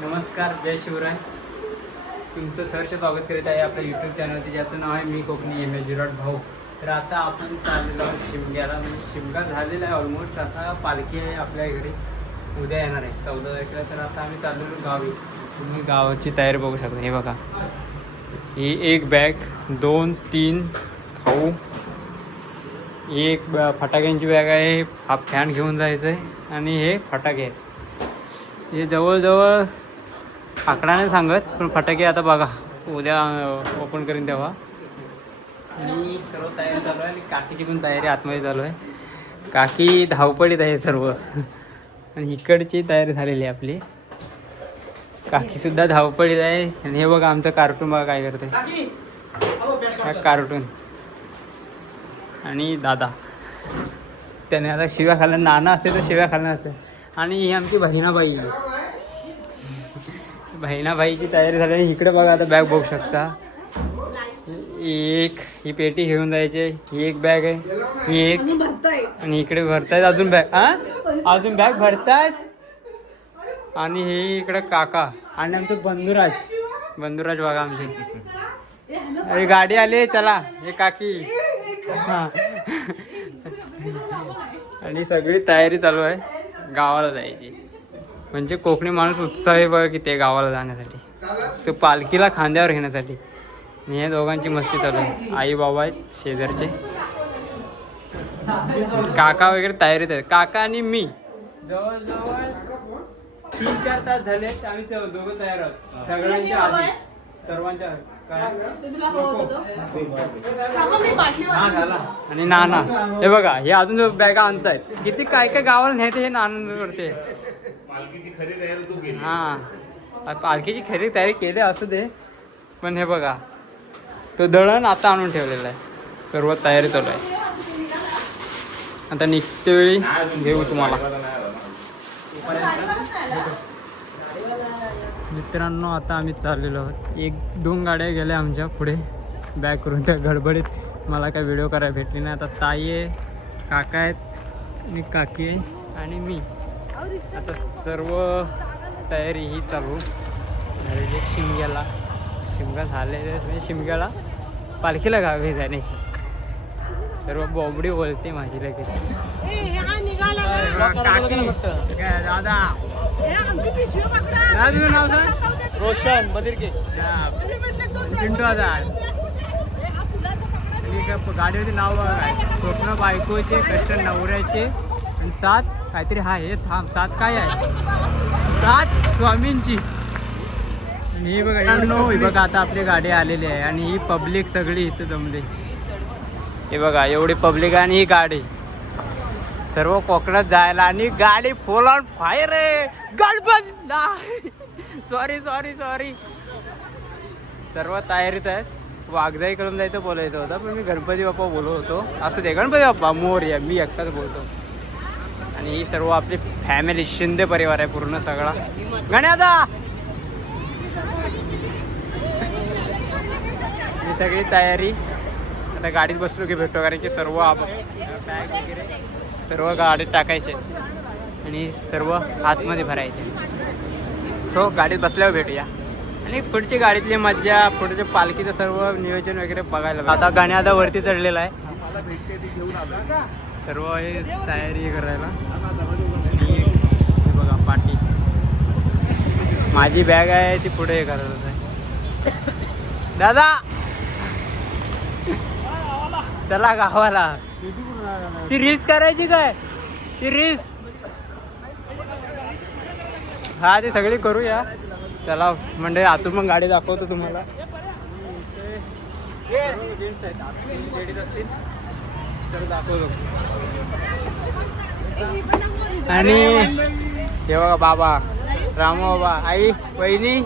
नमस्कार, जय शिवराय. तुमचं सहर्ष स्वागत करीत आहे आपल्या यूट्यूब चॅनलवरती, ज्याचं नाव आहे मी कोकणी एम एस जिराट भाऊ. तर आता आपण चाललेलो आहोत शिमग्याला. म्हणजे शिमगा झालेला आहे ऑलमोस्ट. आता पालखी आहे आपल्या घरी, उद्या येणार आहे 14 तारखेला. तर आता आम्ही चाललेलो गावी. तुम्ही गावाची तयारी बघू शकता. हे बघा, ही एक बॅग, 2-3 खाऊ, एक फटाक्यांची बॅग आहे. हा फॅन घेऊन जायचं आहे आणि हे फटाके आहेत. हे जवळजवळ आकडा नाही सांगत, पण फटाके आता बघा उद्या ओपन करीन तेव्हा. आणि सर्व तयारी चालू आहे आणि काकीची पण तयारी आतमध्ये चालू आहे. काकी धावपळीत आहे सर्व आणि इकडची तयारी झालेली आहे आपली. काकीसुद्धा धावपळीत आहे. आणि हे बघा आमचं कार्टून बघा काय करते, कार्टून. आणि दादा त्याने आता शिव्या खाल्ल्या. नाना असते तर शिव्या खाल्ल्या असते. आणि ही आमची बहिणाबाई. बहिणाबाईची तयारी झाली. इकडे बघा आता बॅग बघू शकता. एक ही पेटी घेऊन जायची. ही एक बॅग आहे, ही एक. आणि इकडे भरतायत अजून बॅग. अजून बॅग भरतायत. आणि हे इकडे काका आणि आमचं बंधुराज बघा आमचे. अरे गाडी आली, चला. हे काकी. हां. आणि सगळी तयारी चालू आहे गावाला जायची. म्हणजे कोकणी माणूस उत्साही बघा की ते गावाला जाण्यासाठी, तो पालखीला खांद्यावर घेण्यासाठी. आणि हे दोघांची मस्ती चालू आहे. आई बाबा आहेत शेजारचे, काका वगैरे तयारीत आहेत. काका आणि मी जवळजवळ 3-4 तास झाले आम्ही दोघं तयार आहोत. सगळ्यांच्या आधी, सर्वांच्या. आणि नाना हे बघा, हे अजून बॅगा आणतायत. किती काय काय गावाला न्यायचे हे नाना करते. हां, पालखीची खरी तयारी केली असू दे. पण हे बघा, तो दळण आता आणून ठेवलेला आहे. सर्व तयारी चालू आहे. आता निघते वेळी घेऊ तुम्हाला. मित्रांनो, आता आम्ही चाललेलो आहोत. 1-2 गाड्या गेल्या आमच्या पुढे बॅक करून. त्या गडबडीत मला काय व्हिडिओ करायला भेटली नाही. आता ताई आहे, काका आहेत आणि काकी आहे आणि मी. आता सर्व तयारी ही चालू झालेली. शिमगा झालेले म्हणजे शिमग्याला पालखीला गावी जाण्याची. सर्व बॉबडी बोलते माझी लगेच. दादा नाव सांग. रोशन बदिरके, चिंटू आझाद. गाडीवरती नाव बघा काय, स्वप्न बायकोचे, कष्ट नवऱ्याचे आणि 7 काहीतरी. हा हे थांब, 7 काय आहे? 7 स्वामींची. आणि ही बघा, ही बघा आता आपली गाडी आलेली आहे. आणि ही पब्लिक सगळी इथं जमली. हे बघा एवढी पब्लिक आणि ही गाडी सर्व कोकणात जायला. आणि गाडी फुल ऑन फायर आहे. गणपती सॉरी. सर्व तयारीत आहेत. वाघजाई करून जायचं बोलायचं होतं, पण मी गणपती बाप्पा बोलत होतो. असं ते गणपती बाप्पा मोरया, मी एकटाच बोलतो. आणि ही सर्व आपली फॅमिली, शिंदे परिवार आहे पूर्ण सगळा. गण्यादा ही सगळी तयारी. आता गाडीत बसलो की भेटतो, कारण की सर्व बॅग वगैरे सर्व गाडीत टाकायचे आणि सर्व आतमध्ये भरायचे. सो गाडीत बसल्यावर भेटूया. आणि पुढची गाडीतली मज्जा, पुढच्या पालखीचं सर्व नियोजन वगैरे बघायला. आता गण्यादा वरती चढलेला आहे. सर्व हे तयारी करायला. आणि हे बघा पाठी, माझी बॅग आहे ती पुढे हे करत आहे. दादा चला गावाला. ती रील्स करायची काय, ती रील्स. हा, ती सगळी करूया. चला म्हणजे आतून पण गाडी दाखवतो तुम्हाला. लेडीज असतील चल दाखवतो. आणि हे बघा बाबा, रामू बाबा, आई, वहिनी.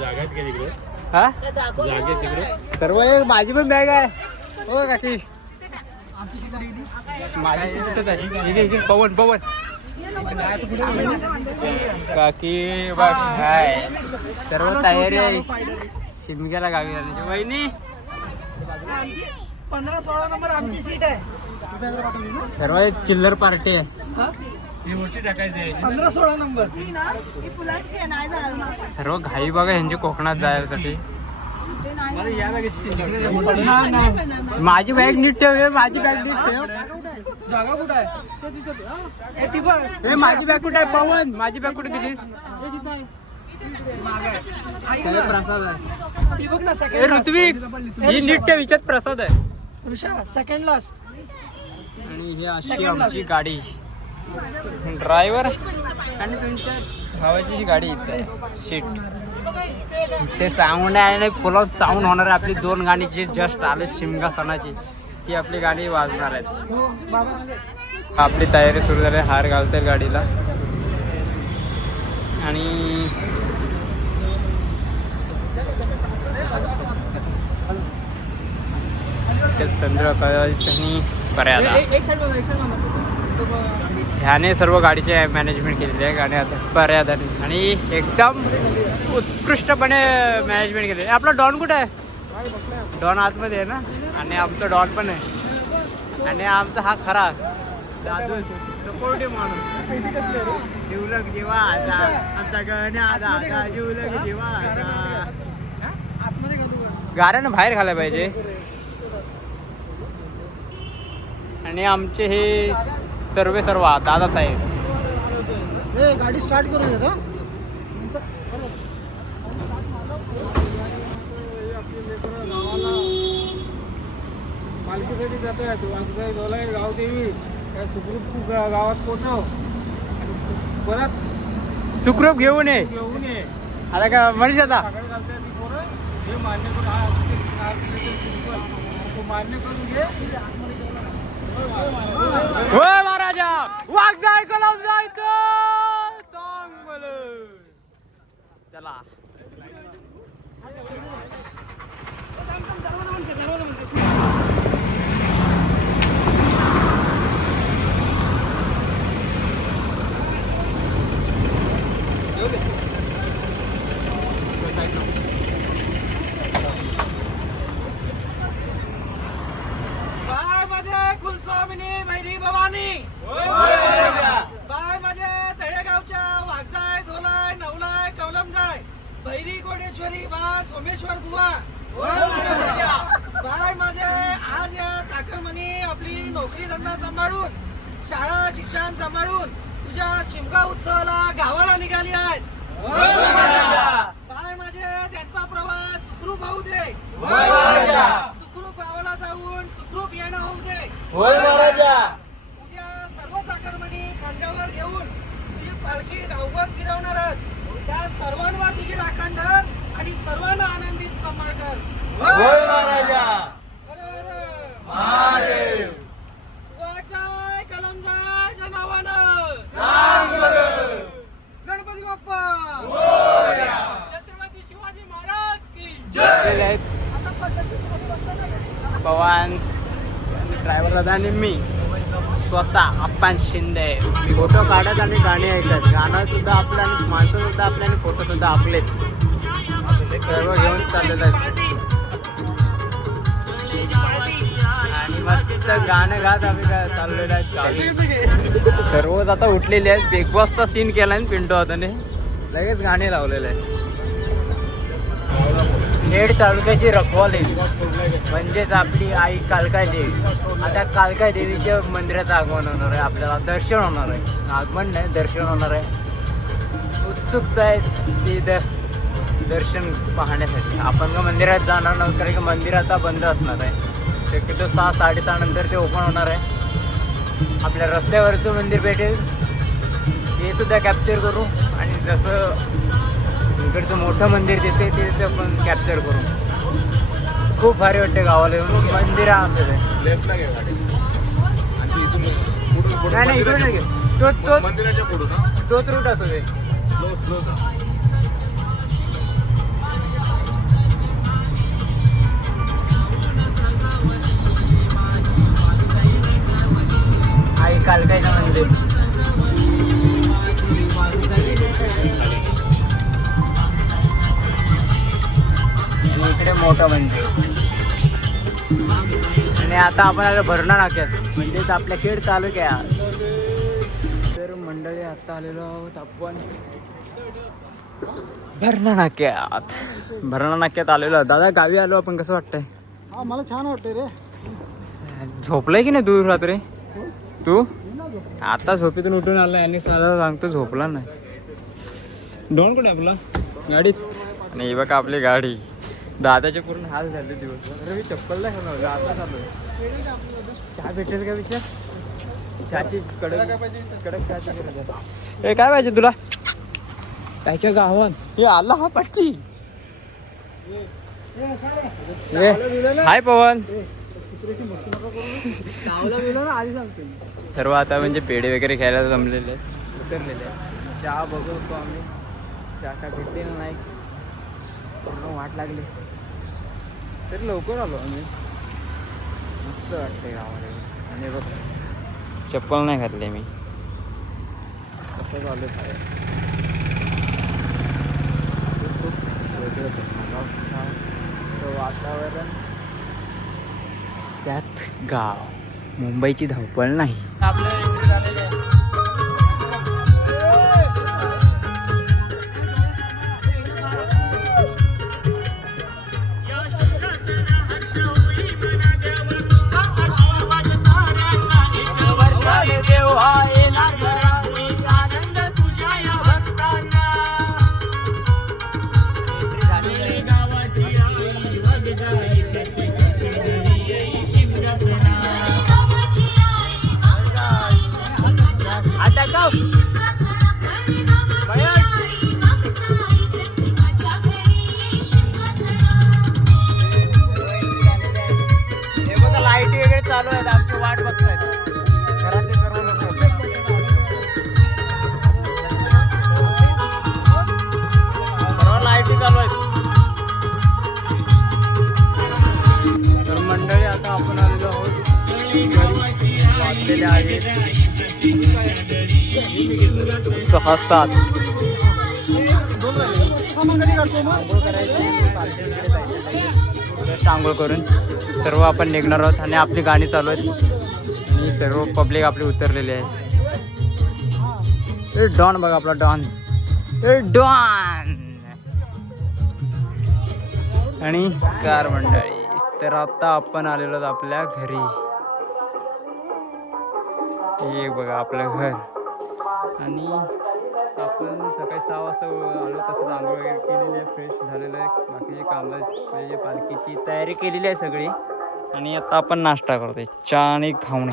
जागेत का तिकडे? हा, जागेत तिकडे सर्व. माझी पण बॅग आहे. हो काकी, माझी कुठंच आहे. पवन काकी बघ काय सर्व तयारी आहे शिमग्याला गावी जाण्याची. वहिनी 15-16 नंबर आमची सीट आहे. सर्व चिल्लर पार्टी आहे. 15-16 नंबर. सर्व घाई बघा यांची कोकणात जायसाठी. माझी बॅग नीट ठेव, माझी बॅग नीट ठेव. जागा कुठं आहे? माझी बॅग कुठे आहे पवन? माझी बॅग कुठे दिलीस? प्रसाद आहे. ती बघ ना, ए सेकंड ऋत्विक, ही नीट ठेव, हिच्यात प्रसाद आहे. Risha second last. आणि ही अशी आमची गाडी, ड्रायव्हर आणि तुमच्या भावाची गाडी इथे आहे शीट. ते साऊंड आहे आणि पुलाव साऊंड होणार आहे. आपली 2 गाणी जी जस्ट आले शिमगा सणाची, ती आपली गाणी वाजणार आहेत. हो बाबा. आपली तयारी सुरू झाली, हार घालते गाडीला. आणि संध्याकाळी पर्यादा ह्याने सर्व गाडीचे मॅनेजमेंट केलेली आहे. गाडी आता पर्यादाने आणि एकदम उत्कृष्टपणे मॅनेजमेंट केलेली आहे. आपला डॉन कुठे आहे? डॉन आतमध्ये आहे ना. आणि आमचा डॉन पण आहे. आणि आमचा हा खरा दादू सपोर्टिव्ह माणूस. जीवलग जेव्हा आता आमचा गण्या दादा जीवलग जेव्हा आता. गाड्यानं बाहेर घालायला पाहिजे. आणि आमचे हे सर्व दादासाहेब. गाडी स्टार्ट करून देतो. पालखीसाठी जातोय तू. आमचा जोला गाव देवी काय सुखरूप गावात पोहोचव आणि परत सुखरूप घेऊन ये. घेऊन ये. आता का मनीष आता हे मान्य करून मान्य करून घे. होय महाराजा, वाघ जाय कलम जायचं चांगलं. चला कुलस्वामिनी भैरी भवानी. बाय माझे तळेगावच्या वाघजाय झोलाय नवलाय कवलम जाय भैरी कोडेश्वरी बा सोमेश्वर बुवा. बाय माझे आज या चाकरमनी आपली नोकरी धंदा सांभाळून शाळा शिक्षण सांभाळून तुझ्या शिमगा उत्सवाला गावाला निघाली आहेत. बाय माझे त्यांचा प्रवास सुखरूप होऊ दे. सुखरूप गावाला जाऊन सुखरूप येणं होऊ दे. उद्या सर्व चाकरमनी खांद्यावर घेऊन तुझी पालखी गावभर फिरवणार आहात. त्या सर्वांवर तुझी राखण धर आणि सर्वांना आनंदित सांभाळ कर. वाघजाय कलम जाय जनावानं गणपती बाप्पा. छत्रपती शिवाजी महाराज की पवन ड्रायव्हर दादा आणि मी स्वतः अप्पान शिंदे फोटो काढत आणि गाणी ऐकत. गाणं सुद्धा आपलं आणि माणसं सुद्धा आपले आणि फोटो सुद्धा आपलेच. सर्व घेऊन चाललेलं आहे आणि मस्त गाणं गात आम्ही चाललेलं आहे गावी. सर्वच आता उठलेले आहेत. बिग बॉसचा सीन केला आणि पिंटो होताने लगेच गाणे लावलेले आहे. खेड तालुक्याची रखवाली म्हणजेच आपली आई कालकाय देवी. आता कालकाय देवीच्या मंदिराचं आगमन होणार आहे. आपल्याला दर्शन होणार आहे. आगमन नाही, दर्शन होणार आहे. उत्सुकता आहे ती दर्शन पाहण्यासाठी. आपण का मंदिरात जाणार नव्हतं कारण की मंदिर आता बंद असणार आहे. शक्यतो 6-6:30 नंतर ते ओपन होणार आहे. आपल्या रस्त्यावरचं मंदिर भेटेल ते सुद्धा कॅप्चर करू आणि जसं इकडचं मोठं मंदिर दिसते ते आपण कॅप्चर करू. खूप भारी वाटते गावाला येऊन. मंदिर आहे आपल्याला लेफ्टला घे गाडी आणि इथून नाही इकडे नाही घे. मंदिराच्या पुढून ना तोच रूट असू दे. स्लो जा. आई कालकायचं मंदिर. आणि इकडे मोठं मंदिर. आणि आता आपण भरणा नाक्यात म्हणजेच आपल्या खेड तालुक्यात तर मंडळी आता आलेलो आहोत आपण भरणा नाक्यात आलेलो आहोत. दादा गावी आलो आपण, कसं वाटतंय? हा मला छान वाटतंय रे. झोपलाय की नाही दूर रात्री तू? आता झोपेतून उठून आलाय आणि दादा सांगतो झोपला नाही. डोन कुठे आपला गाडीत? आणि बघा आपली गाडी. दादाचे पूर्ण हाल झाले दिवसभर. अरे मी चप्पल नाही खाल्लं होतं, आता चालू आहे. चहा भेटेल का विचार? चहाची कडक चहाची गरज आहे. काय पाहिजे तुला? कायच्या गावात हे आला हा पाठी. हाय पवन. सर्व आता म्हणजे पेढे वगैरे खायला जमलेले उतरलेले आहे. चहा बघतो आम्ही, चहा का भेटेल नाही, पूर्ण वाट लागली तरी लवकर आलो आम्ही. मस्त वाटते गावाला. आणि बघ चप्पल नाही घातली मी, कसं चालू आहे वातावरण, त्यात गाव. मुंबईची धावपळ नाही. लाईटी वगैरे चालू आहेत, आमची वाट बघतायत घरातले सर्व लोक. सर्व लाईटी चालू आहेत. तर मंडळी आता आपण आलेलो आहोत. वाजलेले आहेत 6-7. आंघोळ करून सर्व आपण निघणार आहोत आणि आपली गाणी चालू आहेत आणि सर्व पब्लिक आपली उतरलेली आहे. डॉन बघा आपला डॉन. डॉन आणि स्कार मंडळी. तर आता आपण आलेलो आहोत आपल्या घरी. हे बघा आपलं घर. आणि आपण सकाळी 6 वाजता आलो, तसंच आंघोळ वगैरे केलेली आहे, फ्रेश झालेलं आहे. बाकीचे कामं म्हणजे पालखीची तयारी केलेली आहे सगळी. आणि आता आपण नाश्ता करतोय, चहा आणि घावणे.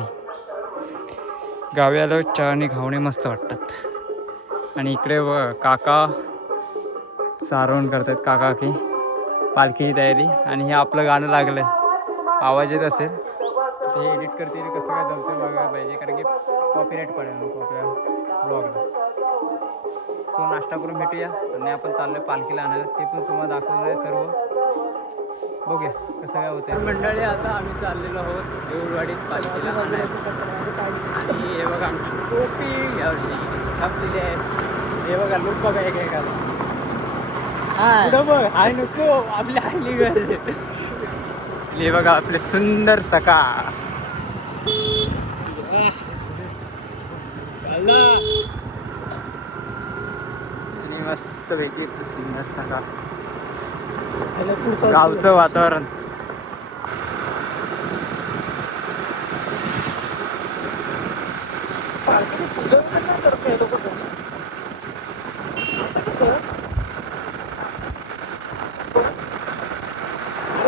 गावी आलो, चहा आणि घावणे मस्त वाटतात. आणि इकडे काका सारवण करतात, काका की पालखीची तयारी. आणि हे आपलं गाणं लागलं आहे, आवाज येत असेल तर हे एडिट करतील कसं काय जमतं बघायला पाहिजे, कारण की कॉपीराईट पडेल नको आपल्या ब्लॉगला. सो नाश्ता करून भेटूया आणि आपण चाललो आहे पालखीला आणायला, ते पण तुम्हाला दाखवलं आहे सर्व. बघूया कसं काय होतं. मंडळी आता आम्ही चाललेलो आहोत देऊळवाडीत पालखीला आणायला. आणि हे बघा आमची टोपी यावर्षी छापलेली आहे. हे बघा लुक बघा एकेकाला. हा बघ हाय नको आपली आईली घर. हे बघा आपले सुंदर सकाळ. आणि मस्त पैकी सुंदर सकाळ, गावचं वातावरण.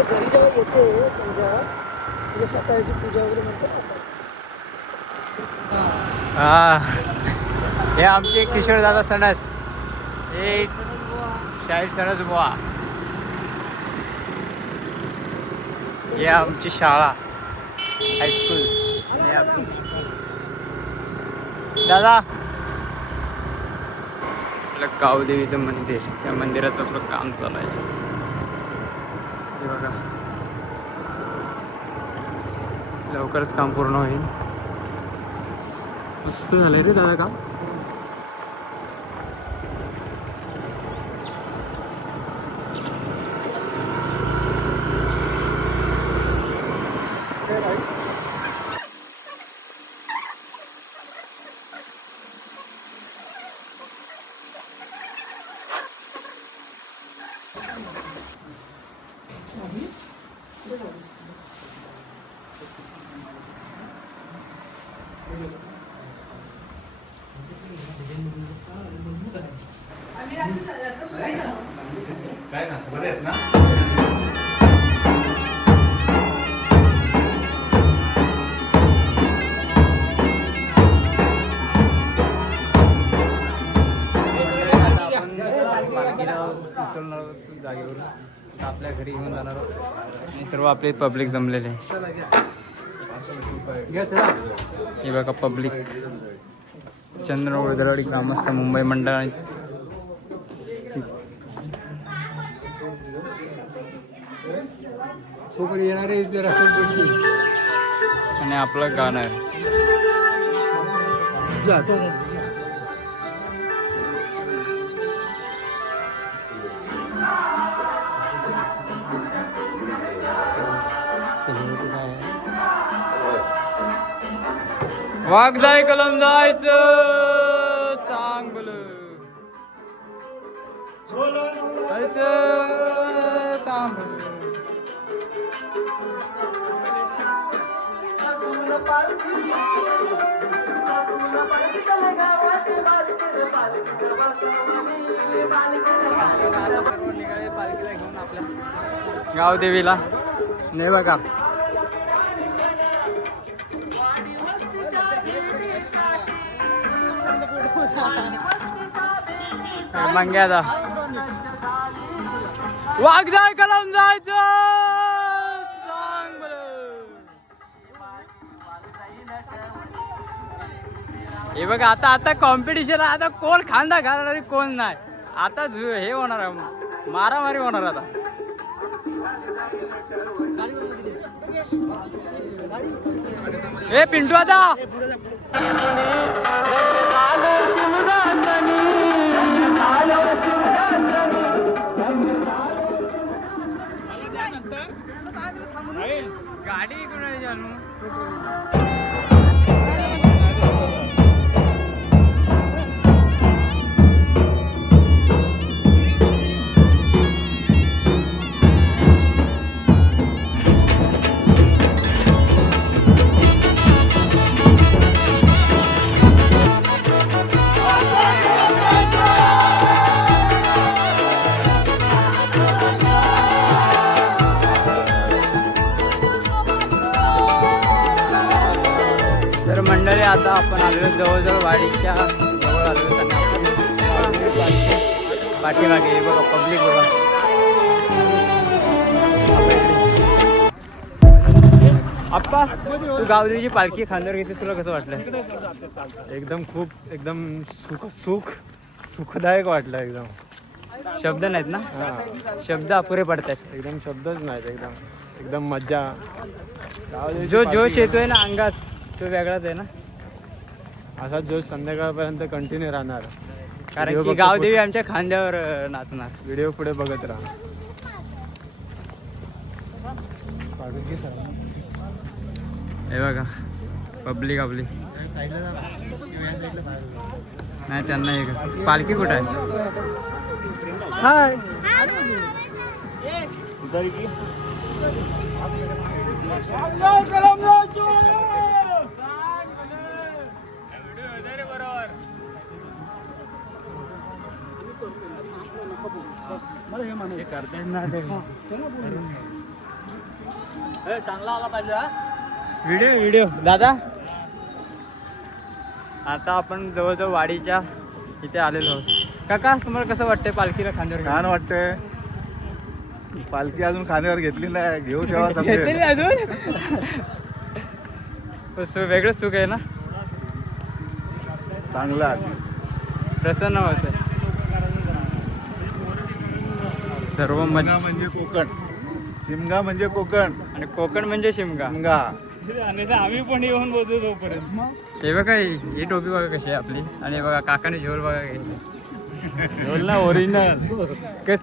घरी जेव्हा येते त्यांच्या म्हणजे सकाळची पूजा वगैरे म्हणतो. हा हे आमचे किशोरदादा सणस, हे शाहीर सणस बुवा. हे आमची शाळा हायस्कूल. हे आपली दादा आपलं गावदेवीचं मंदिर, त्या मंदिराचं आपलं काम चालू आहे. हे बघा लवकरच काम पूर्ण होईल. मस्त झालंय रे दादा काम. पालखीला उचलणार आहोत जागेवरून. आता आपल्या घरी घेऊन जाणार आहोत आणि सर्व आपले पब्लिक जमलेले आहे. हे बघा पब्लिक चंद्र दरवाडी ग्रामस्थ मुंबई मंडळ खूप येणारे आणि आपलं गाणं आहे. वाघ जाय कलम जायचं चांगलं जायचं चांगलं. सर्व निघाले पालखीला घेऊन आपल्या गाव देवीला. नाही बघा मंग्यादा वाघ जाय कलम जायचं चांगलं. हे बघा आता आता कॉम्पिटिशन आहे. आता कोण खांदा घालणारी कोण नाही. आता हे होणार आहे मारामारी होणार आता. ए पिंटू आता गाडी कुणाची जानू मंडळी. आता आपण आलेलो जवळजवळ वाडीच्या जवळ आलेलो पाठीमागे हे बघा पब्लिक बघा. आप्पा तू गावदेवीची पालखी खांद्यावर घेते तुला कसं वाटलं? एकदम खूप एकदम सुखदायक वाटलं. एकदम शब्द नाहीत ना. शब्द अपुरे पडतात. एकदम शब्दच नाहीत. एकदम मज्जा. जो जोश येतोय ना अंगात तो वेगळाच आहे ना. असा जोश संध्याकाळपर्यंत कंटिन्यू राहणार. कारण की गावदेवी आमच्या खांद्यावर नाचणार. व्हिडिओ पुढे बघत राहा. हे बघा पब्लिक आपली नाही त्यांना हे पालखी कुठं आहे? हाय चांगला आला पाहिजे. व्हिडिओ दादा. आता आपण जवळजवळ वाडीच्या इथे आलेलो आहोत. काका तुम्हाला कसं वाटतंय पालखीला खांद्यावर? छान वाटतंय. पालखी अजून खांद्यावर घेतली नाही. घेऊ तेव्हा घेतलेली अजून वेगळंच सुख आहे ना. चांगला प्रसन्न होत. सर्व मजा म्हणजे कोकण. शिमगा म्हणजे कोकण आणि कोकण म्हणजे शिमगा. आम्ही पण येऊन बोलतो तोपर्यंत. हे बघा ही टोपी बघा कशी आहे आपली. आणि बघा काकाने झोल बघा घेतली. झोल ना ओरिजिनल.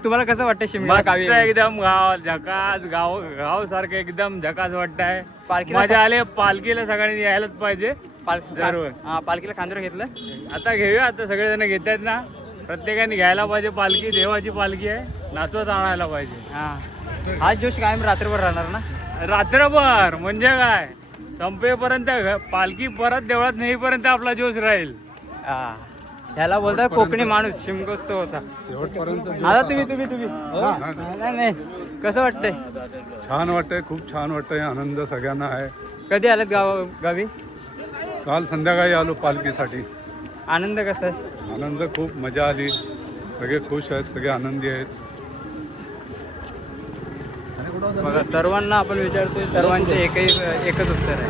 तुम्हाला कसं वाटतं शिमगा गावी? एकदम गाव झकास. गाव सारखं एकदम झकास वाटतंय. पालखीला मजा आले. पालखीला सगळ्यांनी यायलाच पाहिजे. जरूर. हा पालखीला खांद्यावर घेतलं. आता घेऊया. आता सगळेजण घेतात ना. प्रत्येकाने घ्यायला पाहिजे. पालखी देवाची पालखी आहे. नाचवत आणायला पाहिजे. हा जोश कायम रात्रभर राहणार ना. रात्रभर म्हणजे काय संपेपर्यंत पालखी परत देवळात नेईपर्यंत आपला जोश राहील. ह्याला बोलतात कोकणी माणूस. शिमगोत्सव होता शेवटपर्यंत आता. तुम्ही नाही कसं वाटतंय? छान वाटतंय, खूप छान वाटतंय. आनंद सगळ्यांना आहे. कधी आलात गावी? काल संध्याकाळी आलो पालखीसाठी. आनंद कसा आहे? आनंद खूप, मजा आली. सगळे खुश आहेत, सगळे आनंदी आहेत. बघा सर्वांना आपण विचारतोय, सर्वांचे एकच उत्तर आहे,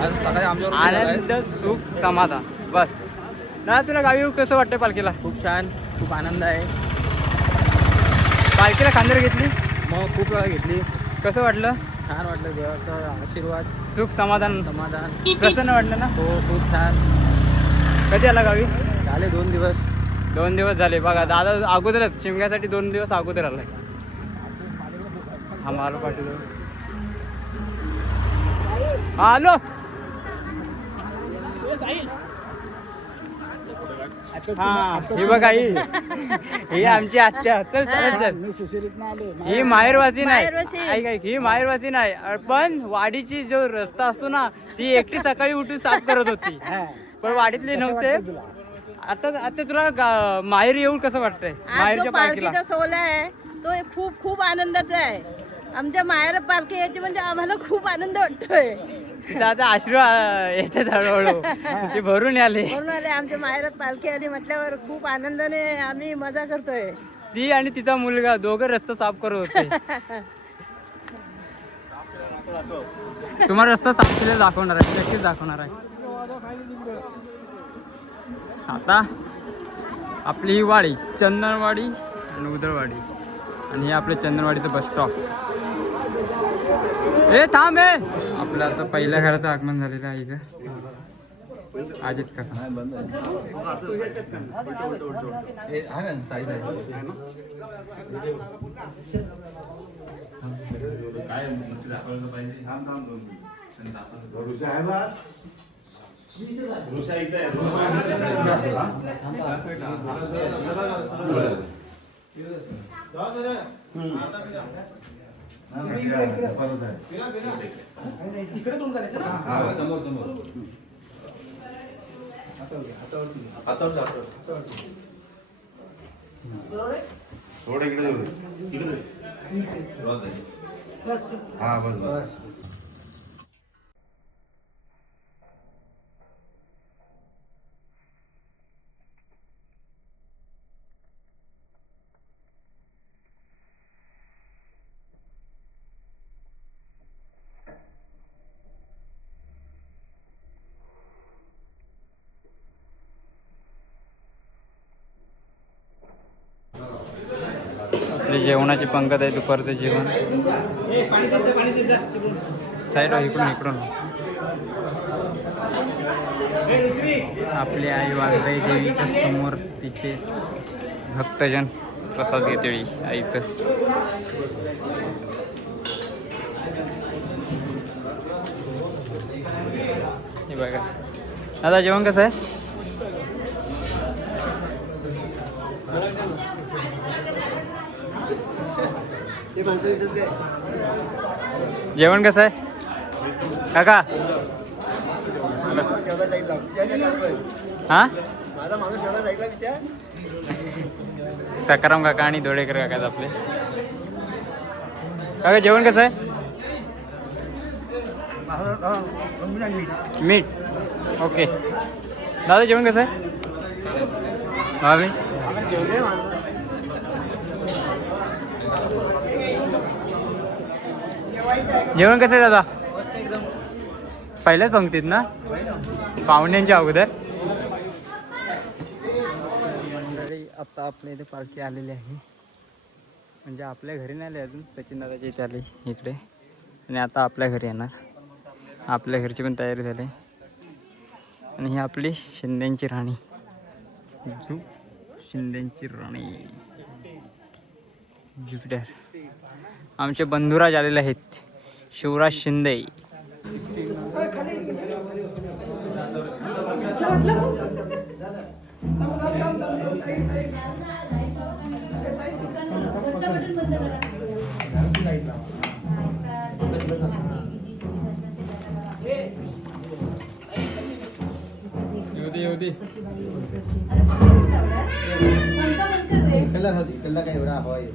आनंद सुख समाधान. बस ना. तुला गावी येऊन कसं वाटतंय? पालखीला खूप छान, खूप आनंद आहे. पालखीला खांद्यावर घेतली? मग खूप वेळा घेतली. कसं वाटलं? छान वाटलं. देवाचा आशीर्वाद, सुख समाधान समाधान. प्रसन्न वाटलं ना? हो, खूप छान. कधी आला गावी? झाले 2 दिवस. 2 दिवस झाले. बघा दादा अगोदरच शिमग्यासाठी 2 दिवस अगोदर आलाय. हा मालो पाटील आलो. हा ही बघा, ही आमची आत्या. चल चल चल. ही माहेरवासी नाही. ऐक ही माहेरवासी नाही, पण वाडीची जो रस्ता असतो ना, ती एकटी सकाळी उठून साफ करत होती, पण वाडीतले नव्हते. आता तुला माहेर येऊन कसं वाटतंय? माहेरच्या पालखीला सोहळा आहे तो खूप खूप आनंदाचा आहे. आमच्या माहेर पालखी यायची म्हणजे आम्हाला खूप आनंद वाटतोय. आता अश्रू येतात हळूहळू, ते भरून आले. म्हणून आले आमच्या माहेरात पालखी आली म्हटल्यावर खूप आनंदाने आम्ही मजा करतोय. ती आणि तिचा मुलगा दोघं रस्ता साफ करत होते. तुम्हाला रस्ता साफ केलेला दाखवणार आहे, नक्कीच दाखवणार आहे. आता आपली ही वाडी चंदनवाडी आणि उदळवाडी, आणि हे आपले चंदनवाडीचं बस स्टॉप. ए थांब ए. आपलं आता पहिल्या घराचं आगमन झालेलं आहे इथं. अजित काका थोडं इकडे हा बस. आपली जेवणाची पंगत आहे, दुपारचं जेवण. साईड इकडून इकडून. आपली आई वाघबाई देवीच्या समोर तिचे भक्तजन प्रसाद घेतळी आईचं. हे बघा दादा, जेवण कसं आहे? जेवण कसं आहे काका? हा सकाराम काका आणि धोडेकर काका आपले. काका जेवण कसं आहे? मीठ. ओके दादा, जेवण कसं आहे? भाभी जेवण कसं आहे दादा? पहिल्याच पंक्तीत ना, पाहुण्यांच्या अगोदर. मंडळी आता आपल्या इथे पालखी आलेली आहे, म्हणजे आपल्या घरी नाही आले अजून, सचिन दादाच्या इथे आले इकडे, आणि आता आपल्या घरी येणार. आपल्या घरची पण तयारी झाली. आणि ही आपली शिंदेची राणी, शिंदेची राणी ज्युपिटर. आमचे बंधुराज आलेले आहेत, शिवराज शिंदे. येऊ दे. इकडला काय एवढा हवा आहे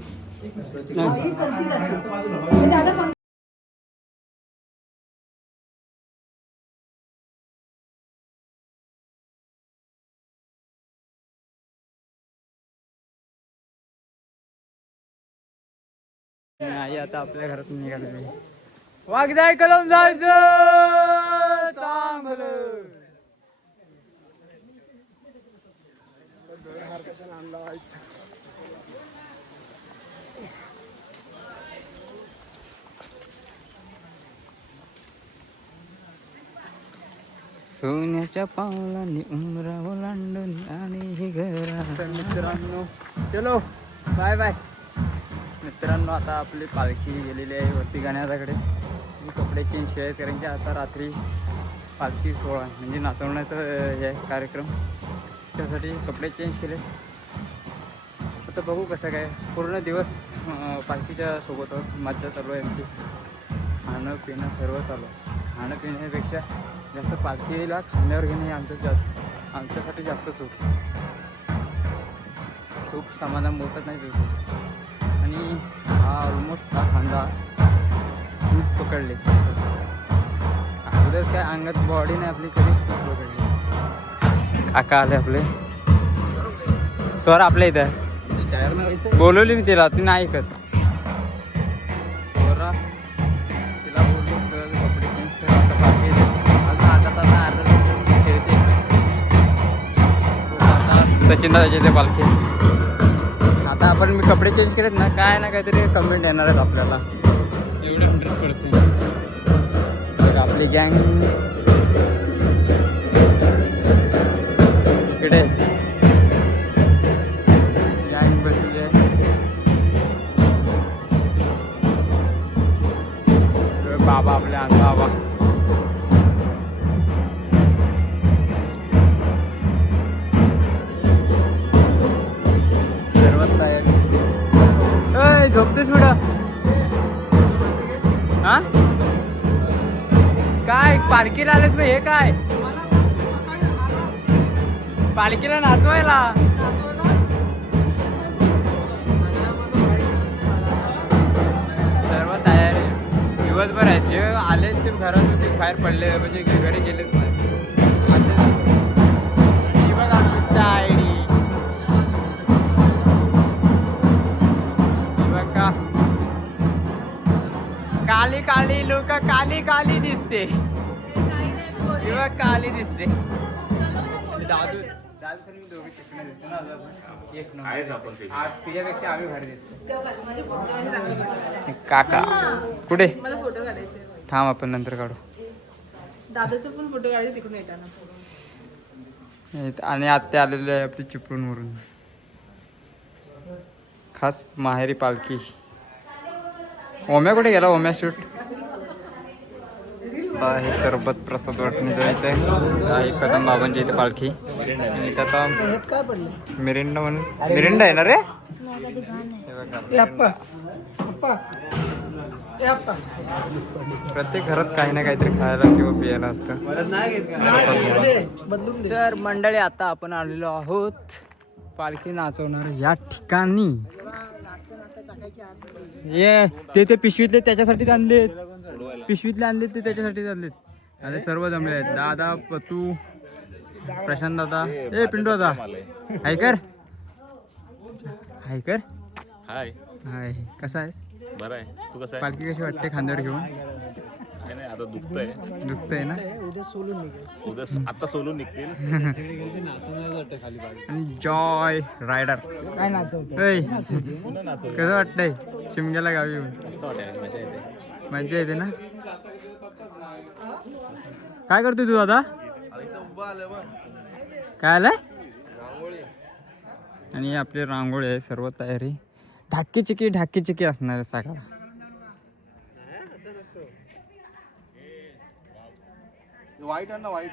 आई आता आपल्या घरात निघालेली वाघ जाय कलम जायचं चांगलं सोन्याच्या पावलांनी उमरा ओलांडून आणि हे घरा मित्रांनो चलो बाय बाय मित्रांनो आता आपली पालखी गेलेली आहे वरती गाण्याकडे मी कपडे चेंज केले कारण की आता रात्री पालखी सोहळा म्हणजे नाचवण्याचं हे आहे कार्यक्रम त्यासाठी कपडे चेंज केले आता बघू कसं काय पूर्ण दिवस पालखीच्या सोबत मज्जा चालू आहे आमची खाणं पिणं सर्व चालू आहे खाणं पिण्यापेक्षा जास्त पालखीला खाण्यावर घेणे आमच्यासाठी जास्त सूप समाधान बोलतात नाही तसं आणि हा ऑलमोस्ट हा खांदा सूज पकडले उद्याच काय अंगात बॉडी नाही आपली कधी सूज पकडली काका आले आपले स्वर आपल्या इथं बोलवली मी तिला ती नाही ऐकत स्वरा तिला बोललो चल कपडे चेंज कर आता बाकी अजून अर्धा तास खेळते आता सचिन दादाच्या इथे पालखी आता आपण मी कपडे चेंज केलेत ना काय ना काहीतरी कमेंट येणार आहेत आपल्याला एवढे 100% आपली गँग इकडे गँग बसलेली आहे बाबा आपले बाबा सर्वात तयारी झोपतेस बेटा हा काय पालखीला आलेस मग हे काय पालखीला नाचवायला सर्व तयारी दिवसभर आहेत जे आले ते घरात होते बाहेर पडले म्हणजे घरी गेलेच नाही असे बघ आमची आयडी बघा काली काली लोक काली काली दिसते किंवा काली दिसते दादू दादू सर मी दोघे चिकणे दिसते ना एक नंबर तुझ्यापेक्षा आम्ही भारी दिसतो काका कुठे मला फोटो काढायचे थांब आपण नंतर काढू दादाचा पण फोटो काढायचे तिकडून येताना आणि आत्या आलेले आहे आपली चिपळूणवरून खास माहेरी पालखी ओम्या कुठे गेला ओम्या शूट हे सरबत प्रसाद वाटणीचं इथे आहे कदम बाबांच्या इथे पालखी आणि इथं आता मिरिंडा म्हणून मिरिंडा आहे ना रे प्रत्येक घरात काही ना काहीतरी खायला किंवा पियाला असतं तर मंडळी आता आपण आलेलो आहोत पालखी नाचवणार या ठिकाणी ये ते पिशवीतले त्याच्यासाठीच आणलेत पिशवीतले आणलेत ते त्याच्यासाठीच आणलेत अरे सर्व जमले आहेत दादा पतू प्रशांत दादा ए पिंटू दादा हाय कर हाय कर हाय हाय कसा आहे बरं आहे तू कसं पालखी कशी वाटते खांद्यावर घेऊन नाही आता दुखतंय ना उद्या आता सोलून निघतील आणि जॉय रायडर्स कसं वाटतंय शिमग्याला गावी येऊन मज्जा येते ना काय करतोय तू दादा काय आलंय आणि आपली रांगोळी आहे सर्व तयारी ढाकी चिकी असणार आहे सगळा वाईट आहे ना वाईट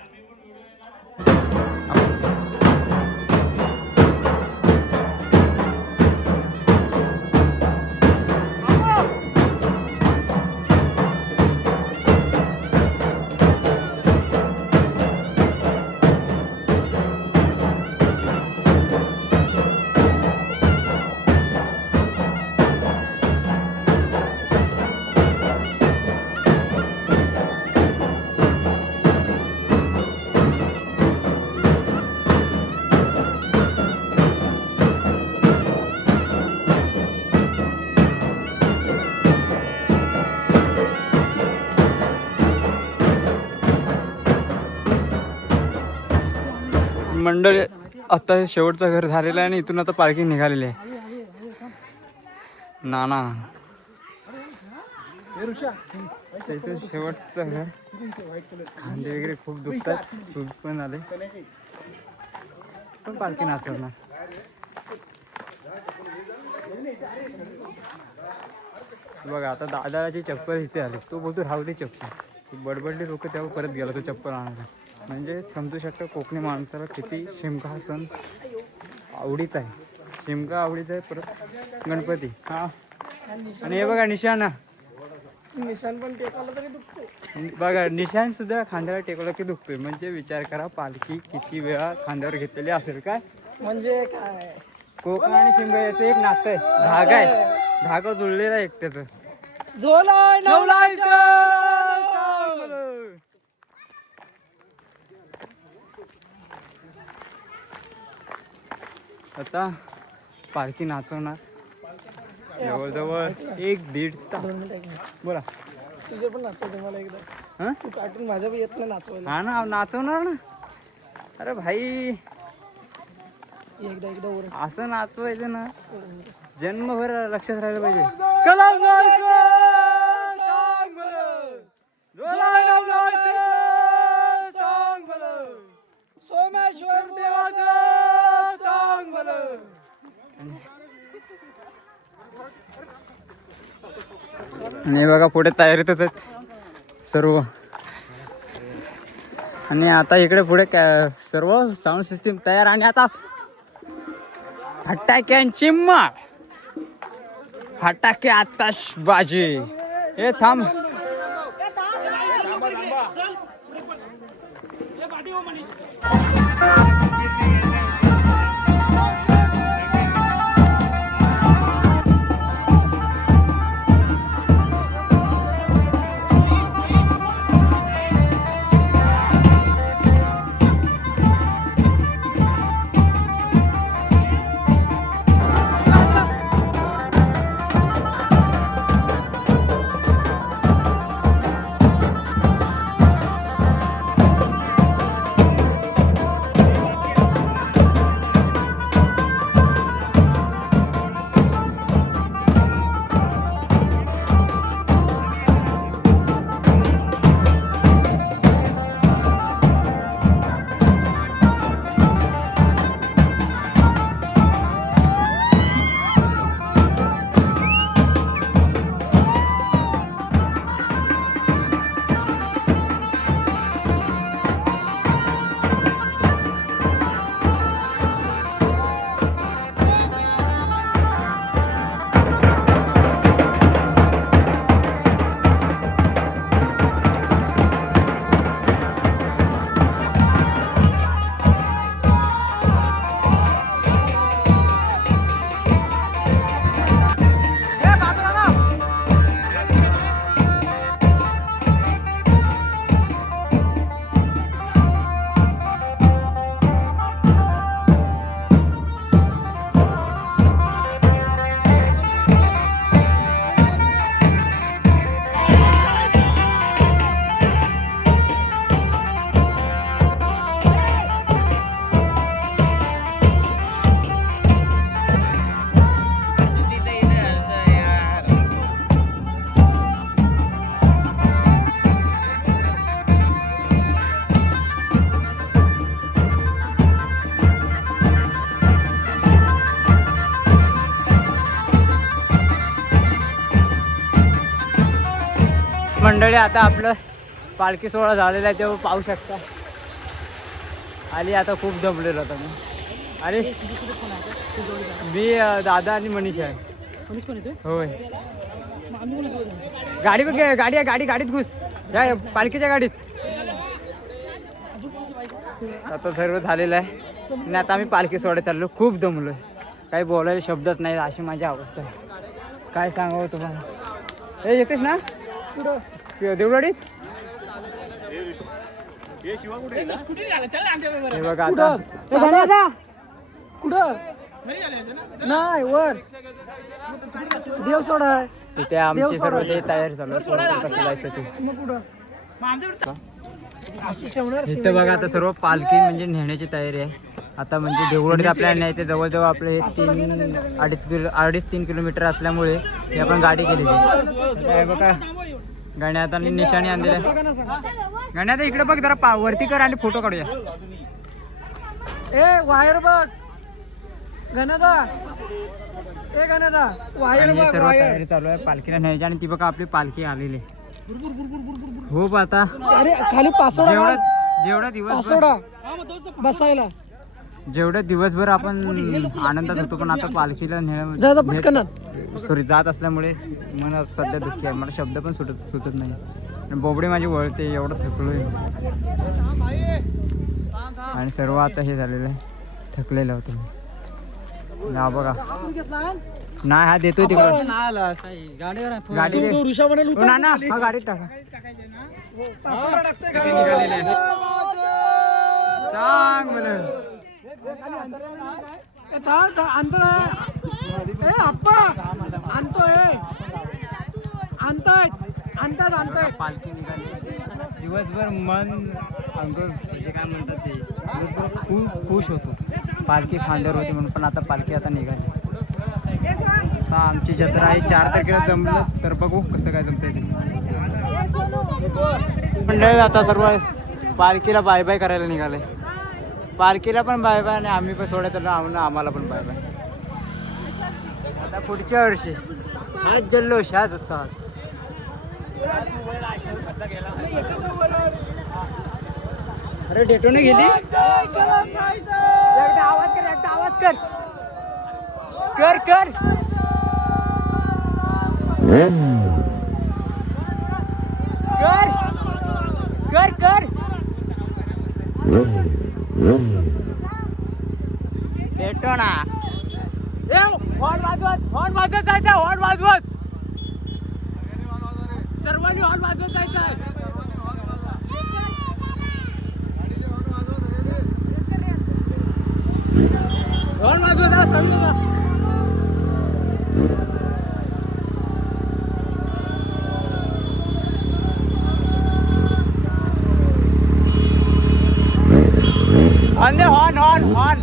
मंडळी आता शेवटचं घर झालेलं आहे आणि इथून आता पालखी निघालेली आहे. नाना इथून शेवटचं घर. खांदे वगैरे खूप दुखतात, सूज पण आले, पण पालखी नाचवणार. बघा आता दादाची चप्पल इथे आली, तो बोलतो राहू दे चप्पल. बडबडली लोक तेव्हा परत गेला तो चप्पल आणायला. म्हणजे समजू शकतो कोकणी माणसाला किती शिमगा हा सण आवडीचा आहे. शिमगा आवडीचा आहे, परत गणपती. हा आणि हे बघा निशाणा, निशाण पण टेकवलं तरी दुखते. बघा निशाण सुद्धा खांद्यावर टेकवलं की दुखतोय. म्हणजे विचार करा पालखी किती वेळा खांद्यावर घेतलेली असेल. काय म्हणजे काय कोकण आणि शिमगा याचं एक नातं आहे, धागा आहे, धागा जुळलेला आहे एक त्याचं. झोला आता पालखी नाचवणार जवळजवळ 1-1.5 तास. बोला. तुझे पण नाचवते मला एकदा. हा तू कार्टून माझ्या बी येत नाही नाचवायला. हा ना, नाचवणार ना. अरे भाई एकदा वर असं नाचवायचं ना, जन्मभर लक्षात राहिलं पाहिजे. सोमेश्वर आणि बघा पुढे तयारीतच आहेत सर्व. आणि आता इकडे पुढे सर्व साऊंड सिस्टीम तयार. आणि आता फटाक्यांची माळ, फटाके आताशबाजी. हे थांब, मंडळी आता आपलं पालखी सोहळा झालेला आहे, तेव्हा पाहू शकता. आली आता खूप जमलेलो होता मी. अरे मी दादा आणि मनीष आहे. होय, गाडी गाडी आहे, गाडीत घुस, या पालखीच्या गाडीत. आता सर्व झालेलं आहे आणि आता आम्ही पालखी सोहळ्यात चाललो. खूप दमलोय, काही बोलायला शब्दच नाही, अशी माझी अवस्था आहे. काय सांगावं तुम्हाला. हे येतेस ना कुठं देवळाडीत. हे बघा आता कुठं नाही वर देव सोडा. इथे आमची सर्व ते तयारी चालू आहे, कसं जायचं ते. मग कुठं इथे बघा आता सर्व पालखी म्हणजे नेण्याची तयारी आहे. आता म्हणजे देवळवाडीत आपल्याला न्यायचे जवळजवळ आपले 2.5-3 किलोमीटर असल्यामुळे ही आपण गाडी केलेली आहे. बघा गण्यात आणि निशाणी आणलेल्या. गण्यात इकडे बघ जरा वरती कर आणि फोटो काढूया. ए वायर बघ गणदा, ए गणदा वायर आणि बघ सर्व वायर. तयारी चालू आहे पालखीला न्यायची. आणि ती बघा आपली पालखी आलेली आहे. खूप आता अरे खाली पासोडा जेवढा दिवसभर पासोडा बसायला जेवढ्या दिवसभर आपण आनंदात होतो पण आता पालखीला जा जा पटकन. सॉरी जात असल्यामुळे मन सध्या दुःखी आहे. मला शब्द पण सुचत नाही. आणि बोबडी माझी वळते एवढं थकलोय आणि सर्व आता हे झालेलं आहे. थकलेलं होतं ना बघा. नाही हा देतोय तिकडे गाडी दे. ऋषा म्हणाल हो ना ना हा गाडीत टाका. पासोडा टाकतोय किती निघालेले आहे. चांगलं आणतोय पालखी निघाली. दिवसभर मन अंग म्हणजे काय म्हणतात ते दिवसभर खूप खुश होतो. पालखी खांद्यावर होती म्हणून. पण आता पालखी आता निघाली. आता आमची जत्रा आहे 4 तारखेला जमलं तर बघू कसं काय जमतंय ते. मंडळी आता सर्व पालखीला बाय बाय करायला निघाले. पालखीला पण बाय बाय आणि आम्ही पण सोडायचं ना आम्हाला पण बाय बाय. आता पुढच्या वर्षी हाच जल्लोष हाच उत्साहात. अरे डेटोने गेली. एकदा आवाज कर, एकदा आवाज कर. कर कर कर कर डेटोना. हॉर्न वाजवत जायचं. हॉर्न वाजवत सर्वांनी हॉर्न वाजवत जायचं आहे. हॉर्न वाजवत जा सांगू का. हॉर्न दे. हॉर्न हॉर्न हॉर्न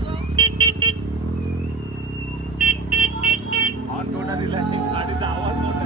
थोडा दिला गाडीचा आवाज नव्हता.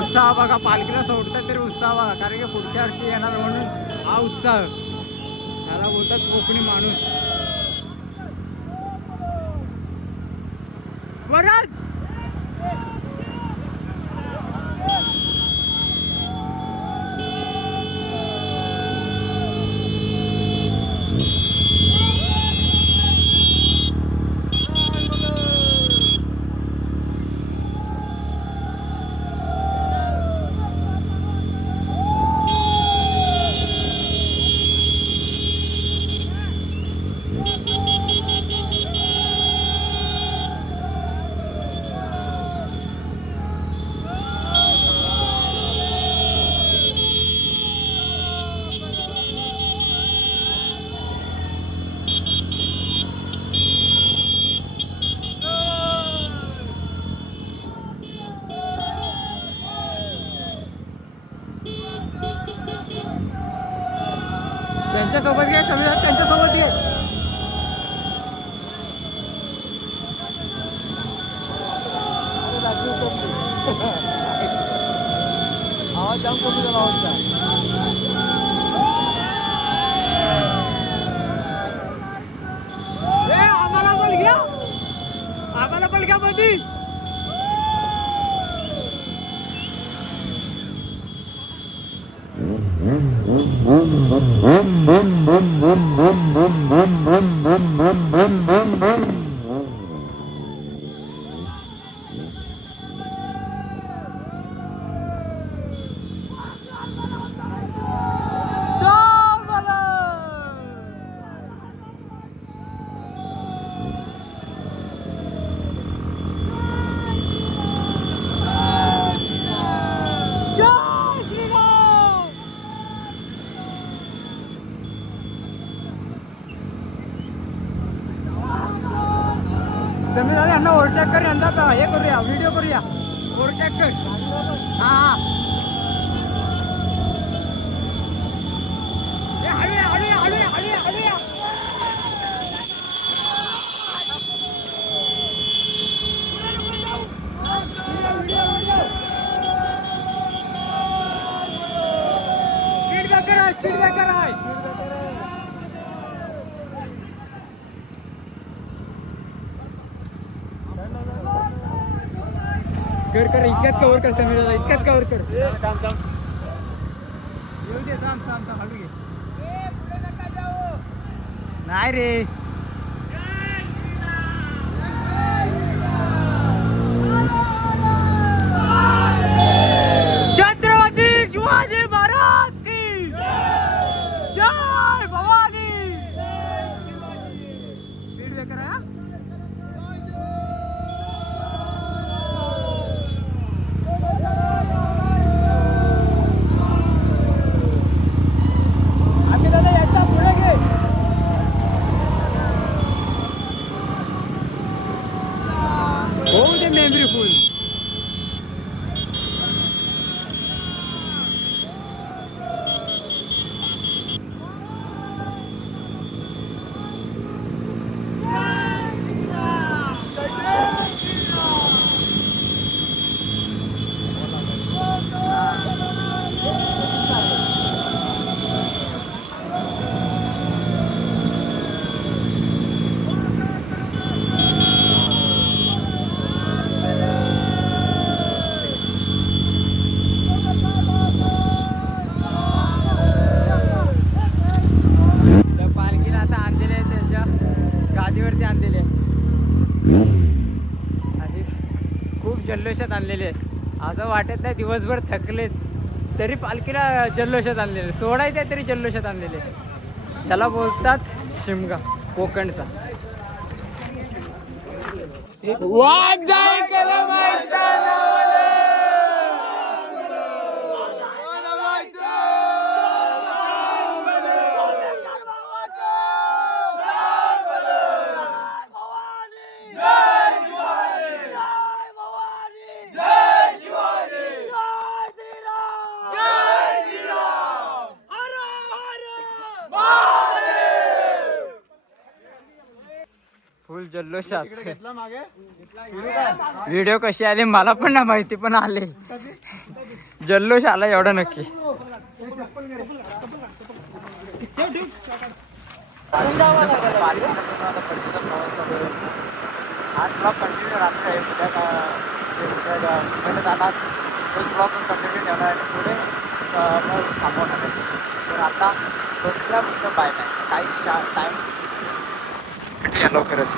उत्साह बघा. पालखीला सोडतात तरी उत्साह बघा. कारण की पुढच्या वर्षी येणार म्हणून हा उत्साह. त्याला बोलतात कोकणी माणूस. परत त्यांच्यासोबत घे. समजा त्यांच्यासोबत घे. आवाज जाम कमी झाला आवाजचा. आम्हाला पण घ्या. आम्हाला पण घ्या मध्ये. जमीन झाली यांना ओव्हरटेक कर, यांना हे करूया, व्हिडिओ करूया, ओव्हरटेक कर. हा हा हळूया हळूया हळूया हळूया हळूया. स्पीड ब्रेकर आहे, स्पीड ब्रेकर आहे. कर कर, इतक्यात कव्हर कर समीर, इतक्यात कव्हर कर. येऊ दे, थांब थांब थांब, हळू घे. नाही रे. छत्रपती शिवाजी महाराज की जय. भवानी. स्पीड ब्रेकर आहे. आम्ही दादा याचा पुढे घे. होऊ दे मेमरी फुल. पालखीला आता आणलेले आहे, त्यांच्या गादीवरती आणलेले आहे आणि खूप जल्लोषात आणलेले आहे. असं वाटत नाही दिवसभर थकलेत तरी पालखीला जल्लोषात आणलेले, सोडायचं तरी जल्लोषात आणलेले. त्याला बोलतात शिमगा कोकणचा. फुल जल्लोषात. व्हिडिओ कशी आली मला पण नाही माहिती, पण आले. जल्लोष आला एवढं नक्की. आज ब्लॉग कंटिन्यू राहणार आहे. तोच ब्लॉग पण कंटिन्यू ठेवणार आहे. पुढे थांबवणार आहे. तर आता बाय बाय. टाईम लवकरच.